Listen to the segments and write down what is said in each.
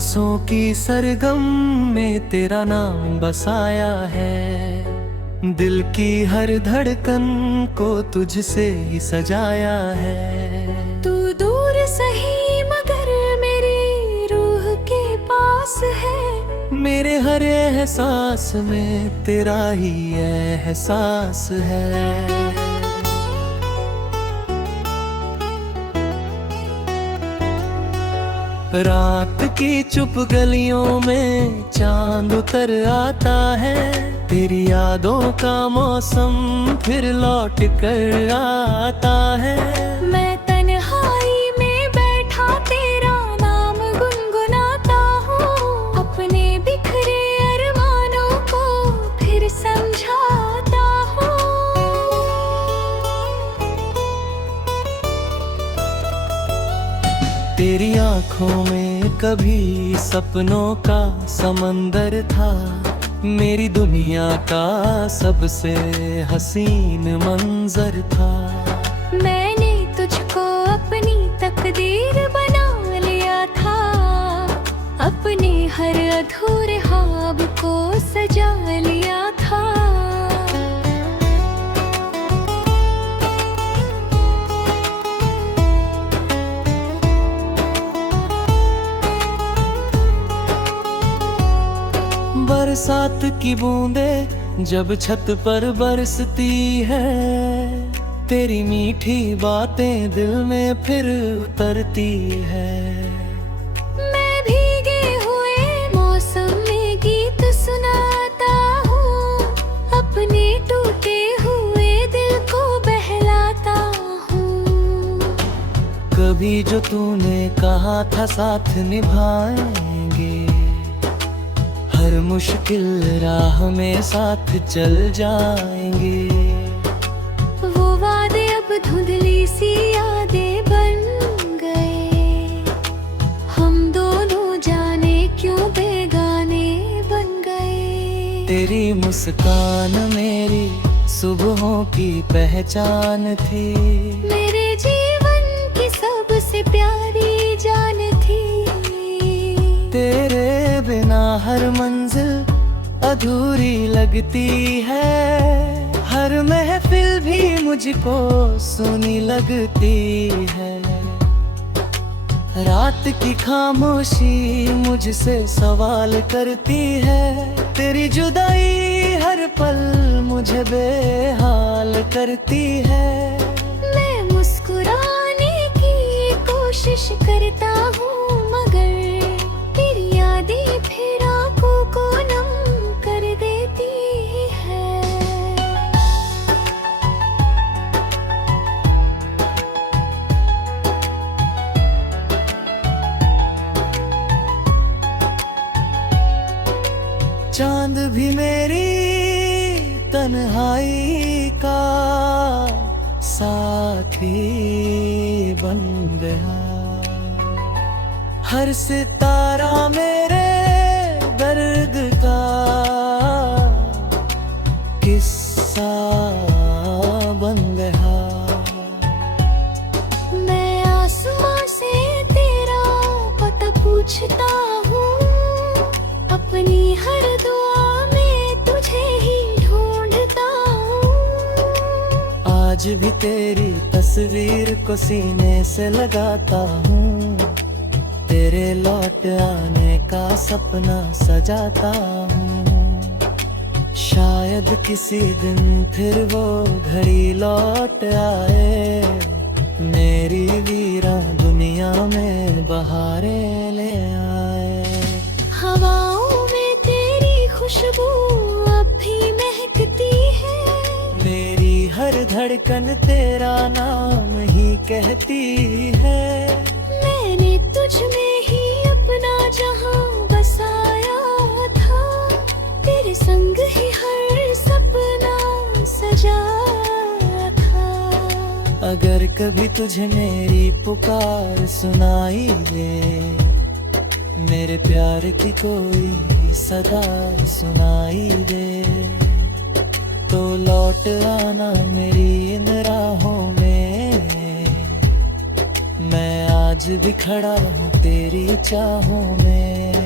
सांसों की सरगम में तेरा नाम बसाया है। दिल की हर धड़कन को तुझसे ही सजाया है। तू दूर सही मगर मेरी रूह के पास है। मेरे हर एहसास में तेरा ही एहसास है। रात की चुप गलियों में चांद उतर आता है। तेरी यादों का मौसम फिर लौट कर आता है। मैं तन्हाई में बैठा तेरा नाम गुनगुनाता हूँ। अपने बिखरे अरमानों को फिर समझाता हूँ। तेरी आँखों में कभी सपनों का समंदर था। मेरी दुनिया का सबसे हसीन मंजर था। मैंने तुझको अपनी तकदीर बना लिया था। अपने हर अधूरे ख्वाब को सजा लिया था। बरसात की बूंदें जब छत पर बरसती है। तेरी मीठी बातें दिल में फिर उतरती है। मैं भीगे हुए मौसम में गीत सुनाता हूँ। अपने टूटे हुए दिल को बहलाता हूँ। कभी जो तूने कहा था साथ निभाएंगे। हर मुश्किल राह में साथ चल जाएंगे। वो वादे अब धुंधली सी यादें बन गए। हम दोनों जाने क्यों बेगाने बन गए। तेरी मुस्कान मेरी सुबहों की पहचान थी। मेरे जीवन की सबसे प्यारी जान थी। तेरे बिना हर मंजिल अधूरी लगती है। हर महफिल भी मुझको सुनी लगती है। रात की खामोशी मुझसे सवाल करती है। तेरी जुदाई हर पल मुझे बेहाल करती है। मैं मुस्कुराने की कोशिश करता हूँ मगर तेरी यादें फिर आंखों को नम कर देती है। चांद भी मेरी तन्हाई का साथी बन गया। हर सितारा मेरे दर्द का किस्सा बन गया। मैं आसमां से तेरा पता पूछता हूँ। अपनी हर दुआ में तुझे ही ढूंढता हूँ। आज भी तेरी तस्वीर को सीने से लगाता हूँ। तेरे लौट आने का सपना सजाता हूँ। शायद किसी दिन फिर वो घड़ी लौट आए। मेरी वीरा दुनिया में बहारें ले आए। हवाओं में तेरी खुशबू अब भी महकती है। मेरी हर धड़कन तेरा नाम ही कहती है। मैंने तुझ में ही अपना जहां बसाया था। तेरे संग ही हर सपना सजा था। अगर कभी तुझे मेरी पुकार सुनाई दे। मेरे प्यार की कोई सदा सुनाई दे। तो लौट आना मेरी इन राहों में। मैं आज भी खड़ा हूँ तेरी चाहों में।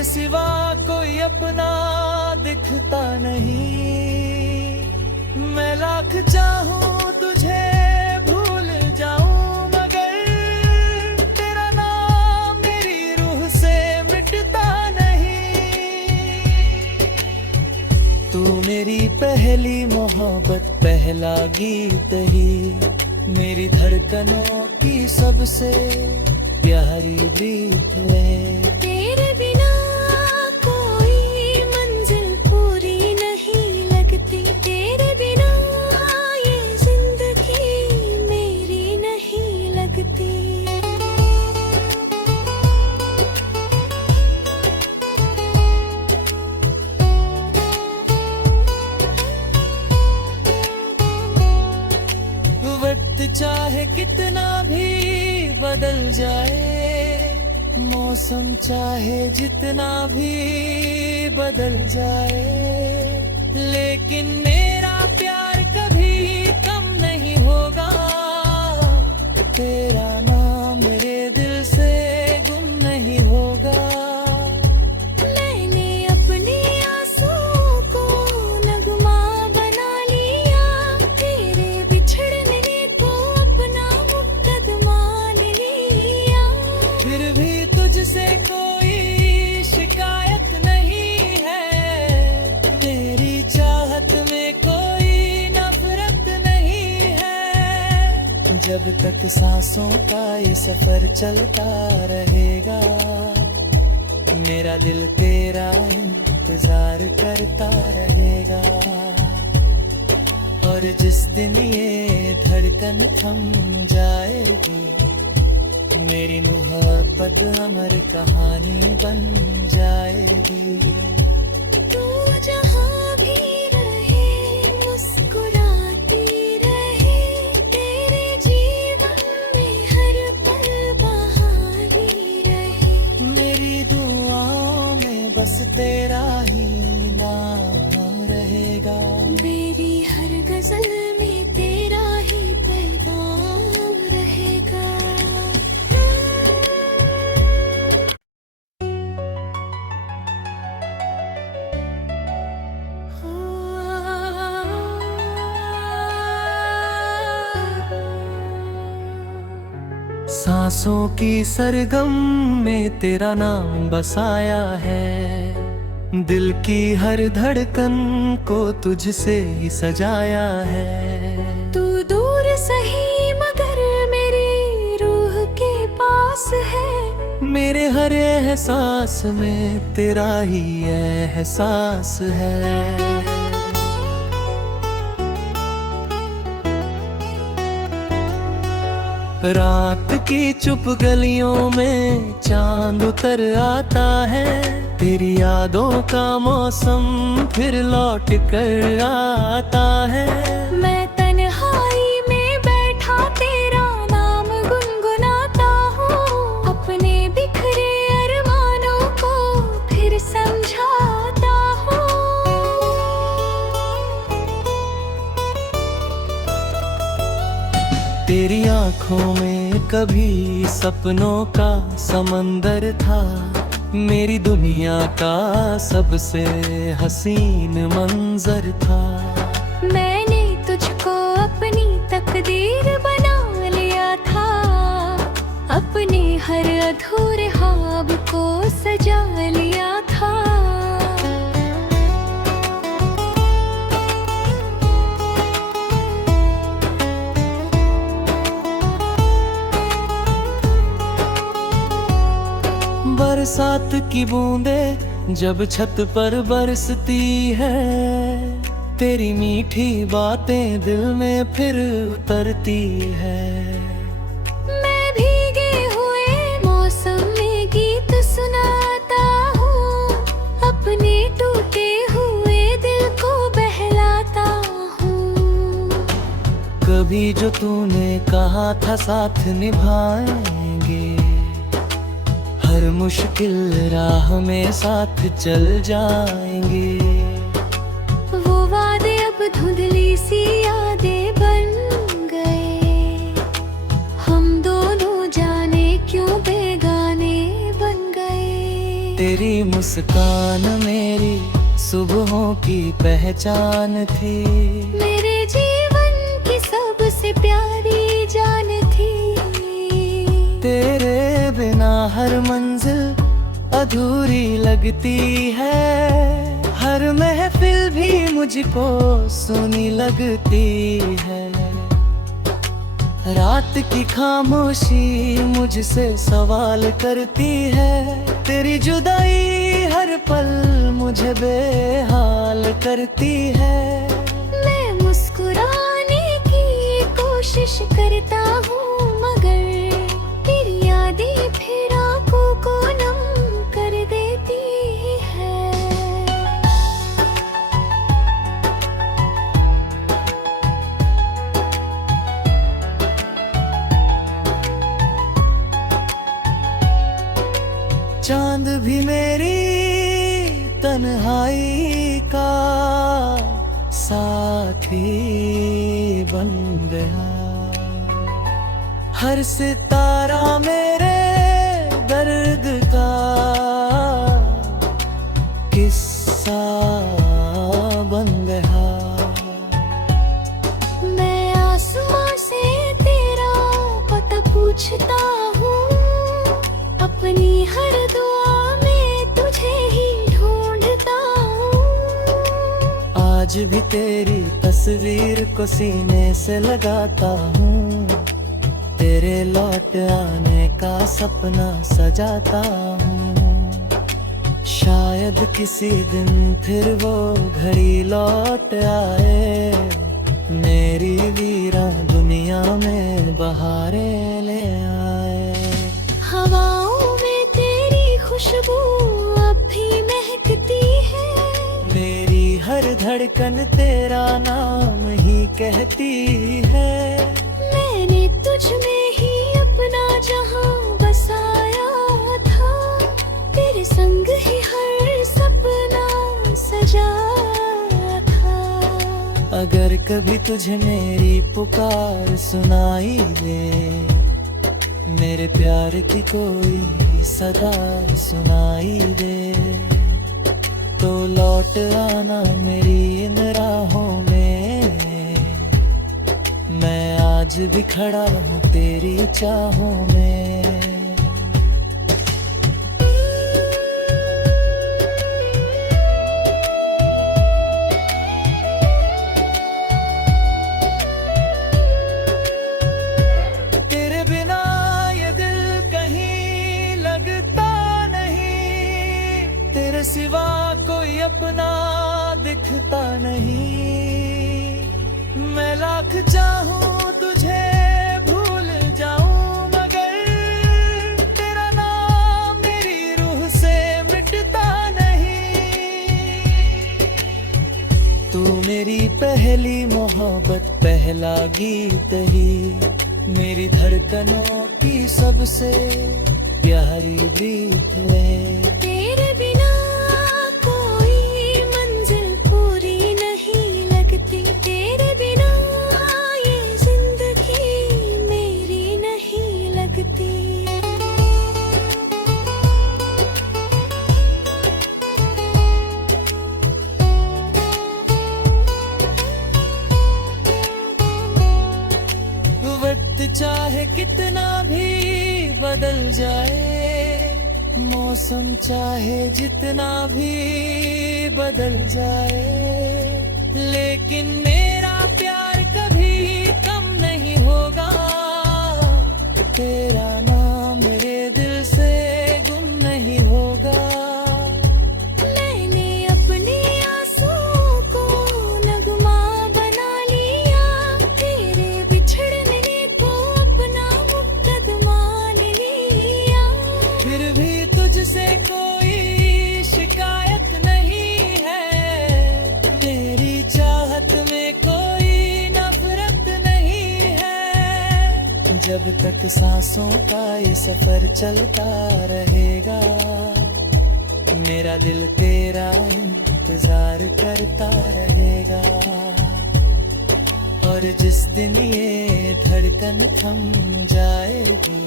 तेरे सिवा कोई अपना दिखता नहीं। मैं लाख चाहूं तुझे भूल जाऊं, मगर तेरा नाम मेरी रूह से मिटता नहीं। तू मेरी पहली मोहब्बत, पहला गीत ही, मेरी धड़कनों की सबसे प्यारी प्रीत है। तेरे बिना कोई मंजिल पूरी नहीं लगती, तेरे बिना ये जिंदगी मेरी नहीं लगती। वक्त चाहे कितना भी बदल जाए, मौसम चाहे जितना भी बदल जाए, लेकिन मेरा प्यार कभी कम नहीं होगा। तेरा नाम मेरे दिल से गुम नहीं होगा। मैंने अपने आंसुओं को नगमा बना लिया, तेरे बिछड़ने को अपना मुकद्दमा लिया। फिर भी तुझसे कोई शिकायत नहीं है, तेरी चाहत में कोई नफरत नहीं है। जब तक सांसों का ये सफर चलता रहेगा, मेरा दिल तेरा इंतजार करता रहेगा। और जिस दिन ये धड़कन थम जाएगी, मेरी मोहब्बत अमर कहानी बन जाएगी। तू जहाँ भी रहे मुस्कुराती रहे, तेरे जीवन में हर पल बहारी रहे। मेरी दुआओं में बस तेरा ही नाम रहेगा। मेरी हर गजल में तेरा ही पैगाम रहेगा। सांसों की सरगम में तेरा नाम बसाया है, दिल की हर धड़कन को तुझसे ही सजाया है। तू दूर सही मगर मेरी रूह के पास है, मेरे हर एहसास में तेरा ही एहसास है। रात की चुप गलियों में चांद उतर आता है, तेरी यादों का मौसम फिर लौट कर आता है। मैं तन्हाई में बैठा तेरा नाम गुनगुनाता हूँ, अपने बिखरे अरमानों को फिर समझाता हूँ। तेरी आंखों में कभी सपनों का समंदर था, मेरी दुनिया का सबसे हसीन मंजर था। मैंने तुझको अपनी तकदीर बना लिया था, अपने हर अधूरे ख्वाब को सजा लिया था। बरसात की बूंदे जब छत पर बरसती है, तेरी मीठी बातें दिल में फिर उतरती है। मैं भीगे हुए मौसम में गीत सुनाता हूँ, अपने टूटे हुए दिल को बहलाता हूँ। कभी जो तूने कहा था साथ निभाएंगे, हर मुश्किल राह में साथ चल जाएंगे। वो वादे अब धुंधली सी यादें बन गए, हम दोनों जाने क्यों बेगाने बन गए। तेरी मुस्कान मेरी सुबहों की पहचान थी। मेरे जीवन की सबसे प्यारी जान थी। तेरे बिना हर मंजिल अधूरी लगती है, हर महफिल भी मुझको सुनी लगती है। रात की खामोशी मुझसे सवाल करती है, तेरी जुदाई हर पल मुझे बेहाल करती है। मैं मुस्कुराने की कोशिश करता हूँ, मगर तेरी यादें फिर आंखों को नम कर देती है। चांद भी मेरी तन्हाई का साथी बन गया, हर सितारा मेरे दर्द का किस्सा बन गया। मैं आसमां से तेरा पता पूछता हूँ, अपनी हर दुआ में तुझे ही ढूंढता हूँ। आज भी तेरी तस्वीर को सीने से लगाता हूँ, तेरे लौट आने का सपना सजाता हूँ। शायद किसी दिन फिर वो घड़ी लौट आए, मेरी वीरान दुनिया में बहारें ले आए। हवाओं में तेरी खुशबू अब भी महकती है, मेरी हर धड़कन तेरा नाम ही कहती है। मैंने तुझ में ही अपना जहां बसाया था, तेरे संग ही हर सपना सजा था। अगर कभी तुझे मेरी पुकार सुनाई दे, मेरे प्यार की कोई सदा सुनाई दे, तो लौट आना मेरी इन राहों में। मैं आज भी खड़ा हूँ तेरी चाहों में। तेरे बिना ये दिल कहीं लगता नहीं, तेरे सिवा कोई अपना दिखता नहीं। मैं लाख चाहूं तुझे भूल जाऊं, मगर तेरा नाम मेरी रूह से मिटता नहीं। तू मेरी पहली मोहब्बत, पहला गीत ही, मेरी धड़कनों की सबसे प्यारी प्रीत है। तेरे बिना कोई मंजिल पूरी नहीं लगती, तेरे बिना ये जिंदगी मेरी नहीं लगती। वक्त चाहे कितना भी बदल जाए, मौसम चाहे जितना भी बदल जाए, लेकिन मेरा प्यार कभी कम नहीं होगा। तेरा नाम मेरे दिल से गुम नहीं होगा। मैंने अपने आंसुओं को नगमा बना लिया, तेरे बिछड़ने को अपना मुकद्दमा लिया। फिर भी तुझसे कोई शिकायत नहीं है, तेरी चाहत में कोई नफरत नहीं है। जब तक सांसों का ये सफर चलता रहेगा, मेरा दिल तेरा इंतजार करता रहेगा। और जिस दिन ये धड़कन थम जाएगी,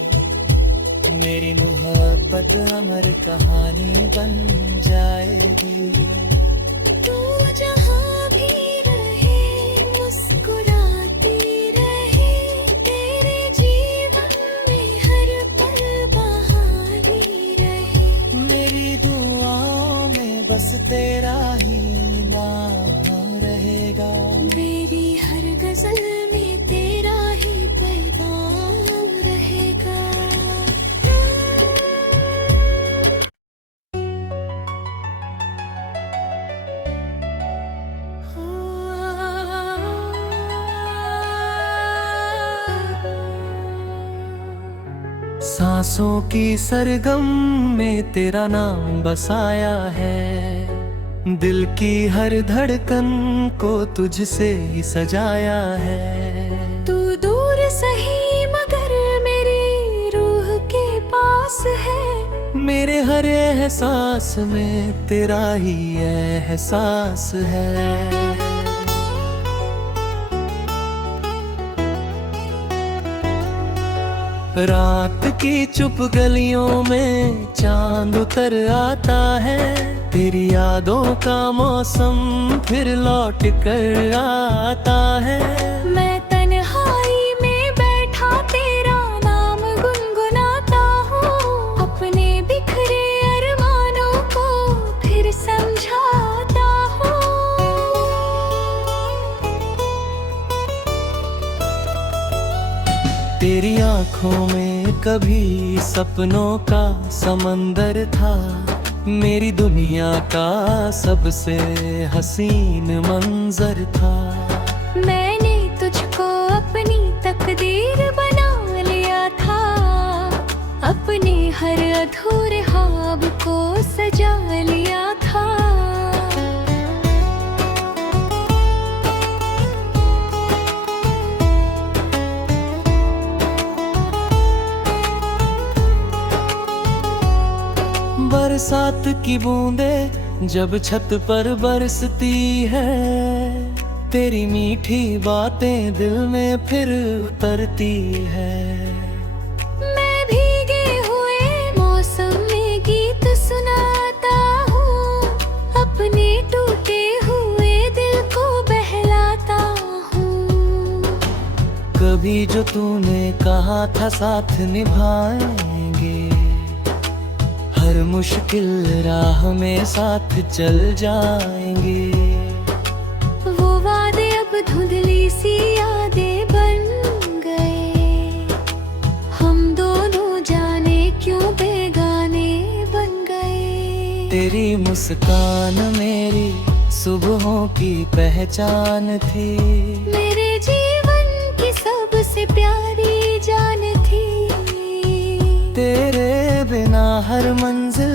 मेरी मोहब्बत अमर कहानी बन जाएगी। तू जहाँ भी रहे मुस्कुराती रहे, तेरे जीवन में हर पल बहारी रहे। मेरी दुआओं में बस तेरा ही नाम रहेगा। मेरी हर गजल में तेरा ही पैगाम रहेगा। सांसों की सरगम में तेरा नाम बसाया है, दिल की हर धड़कन को तुझसे ही सजाया है। तू दूर सही मगर मेरी रूह के पास है। मेरे हर एहसास में तेरा ही एहसास है। रात की चुप गलियों में चांद उतर आता है, तेरी यादों का मौसम फिर लौट कर आता है। मैं तन्हाई में बैठा तेरा नाम गुनगुनाता हूँ, अपने बिखरे अरमानों को फिर समझाता हूँ। तेरी आंखों में कभी सपनों का समंदर था, मेरी दुनिया का सबसे हसीन मंजर था। मैंने तुझको अपनी तकदीर बना लिया था, अपने हर अधूरे ख्वाब को सजा लिया था। बरसात की बूंदें जब छत पर बरसती है, तेरी मीठी बातें दिल में फिर उतरती है। मैं भीगे हुए मौसम में गीत सुनाता हूँ, अपने टूटे हुए दिल को बहलाता हूँ। कभी जो तूने कहा था साथ निभाएंगे, हर मुश्किल राह में साथ चल जाएंगे। वो वादे अब धुंधली सी यादें बन गए, हम दोनों जाने क्यों बेगाने बन गए। तेरी मुस्कान मेरी सुबहों की पहचान थी, मेरे जीवन की सबसे प्यारी जान थी। तेरे बिना हर मंजिल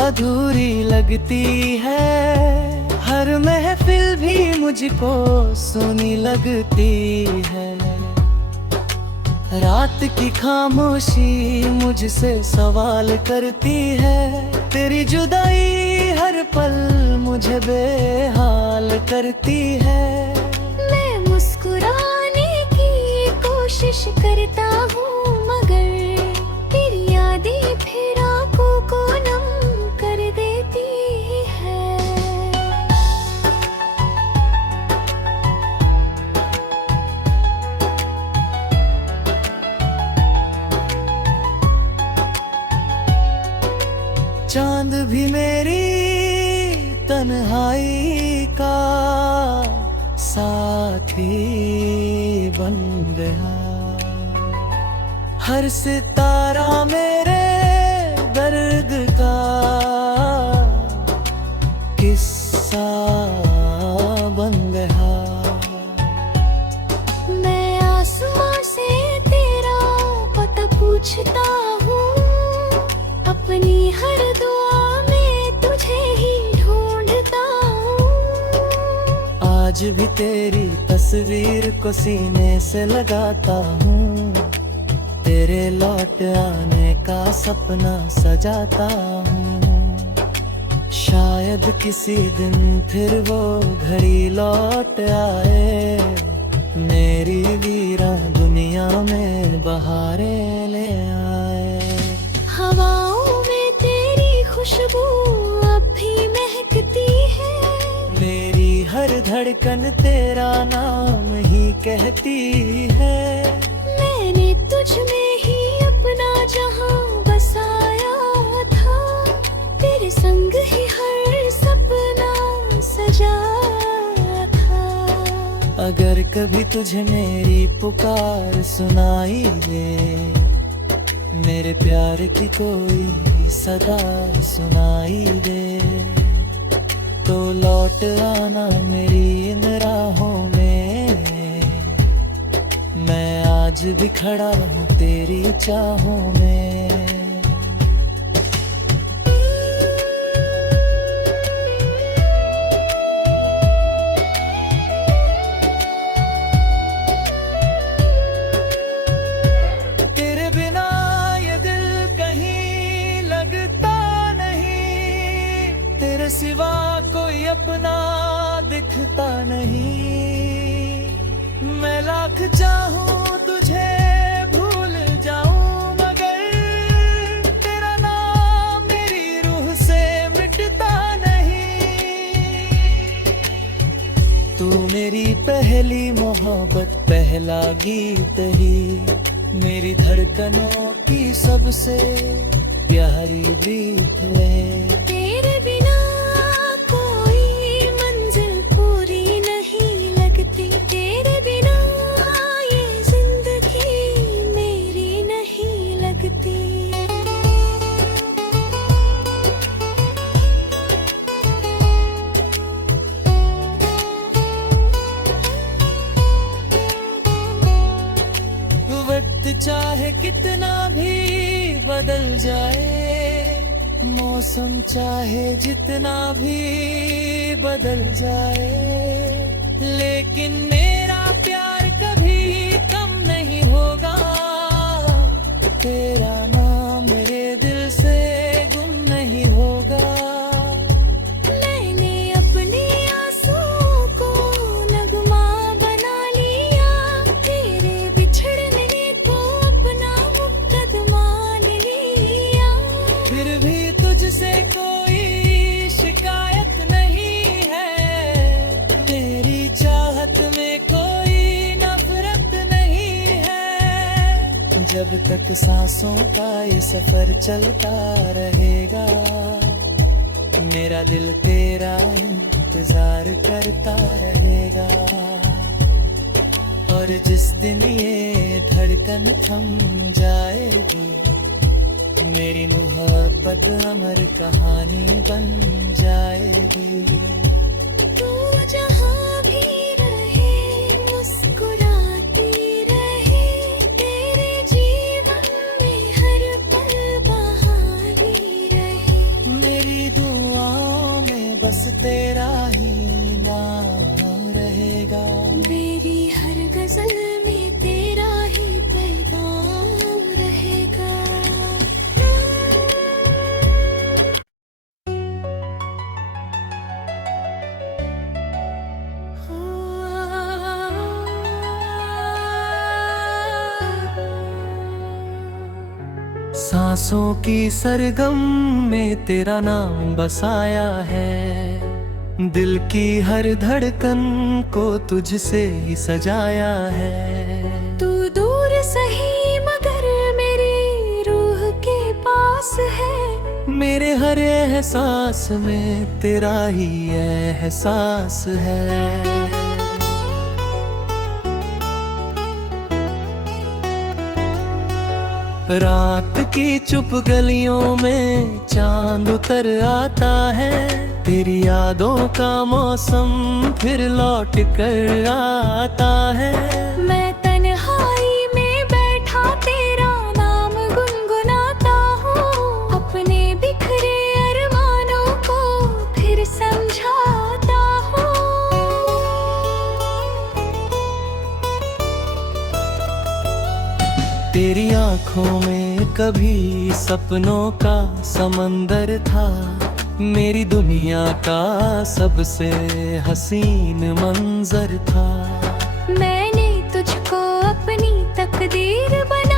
अधूरी लगती है, हर महफिल भी मुझको सुनी लगती है। रात की खामोशी मुझसे सवाल करती है, तेरी जुदाई हर पल मुझे बेहाल करती है। मैं मुस्कुराने की कोशिश करता हूँ, मगर तेरी यादें फिर आंखों को नम कर देती है। चांद भी मेरी तन्हाई का साथी बन गया, हर सितारा मेरे दर्द का किस्सा बन गया। मैं आसमां से तेरा पता पूछता हूँ, अपनी हर दुआ में तुझे ही ढूंढता हूँ। आज भी तेरी तस्वीर को सीने से लगाता हूँ, तेरे लौट आने का सपना सजाता हूँ। शायद किसी दिन फिर वो घड़ी लौट आए, मेरी वीरान दुनिया में बहारें ले आए। धड़कन तेरा नाम ही कहती है। मैंने तुझ में ही अपना जहां बसाया था, तेरे संग ही हर सपना सजाया था। अगर कभी तुझे मेरी पुकार सुनाई दे, मेरे प्यार की कोई सदा सुनाई दे, तो लौट आना मेरी इन राहों में। मैं आज भी खड़ा हूँ तेरी चाहों में। तेरे बिना ये दिल कहीं लगता नहीं, तेरे सिवा कोई अपना दिखता नहीं। मैं लाख चाहूं तुझे भूल जाऊं, मगर तेरा नाम मेरी रूह से मिटता नहीं। तू मेरी पहली मोहब्बत, पहला गीत ही, मेरी धड़कनों की सबसे प्यारी प्रीत है। तेरे बिना कोई मंजिल पूरी नहीं लगती, तेरे बिना ये जिंदगी मेरी नहीं लगती। वक्त चाहे कितना भी बदल जाए, मौसम चाहे जितना भी बदल जाए, लेकिन मेरा प्यार कभी कम नहीं होगा। तेरा नाम मेरे दिल से गुम नहीं होगा। मैंने अपने आंसुओं को नगमा बना लिया, तेरे बिछड़ने को अपना मुकद्दमा लिया। फिर भी तुझसे कोई शिकायत नहीं है, तेरी चाहत में कोई नफरत नहीं है। जब तक सांसों का ये सफर चलता रहेगा, मेरा दिल तेरा इंतजार करता रहेगा। और जिस दिन ये धड़कन थम जाएगी, मेरी मोहब्बत अमर कहानी बन जाएगी। तू जहाँ भी रहे मुस्कुराती रहे, तेरे जीवन में हर पल बहारी रहे। मेरी दुआओं में बस तेरा ही नाम रहेगा। मेरी हर गजल में तेरा ही पैगाम रहेगा। सांसों की सरगम में तेरा नाम बसाया है, दिल की हर धड़कन को तुझसे ही सजाया है। तू दूर सही मगर मेरी रूह के पास है, मेरे हर एहसास में तेरा ही एहसास है। रात की चुप गलियों में चांद उतर आता है, तेरी यादों का मौसम फिर लौट कर आता है। मैं तन्हाई में बैठा तेरा नाम गुनगुनाता हूँ, अपने बिखरे अरमानों को फिर समझाता हूँ। तेरी आंखों में कभी सपनों का समंदर था, मेरी दुनिया का सबसे हसीन मंजर था। मैंने तुझको अपनी तकदीर बना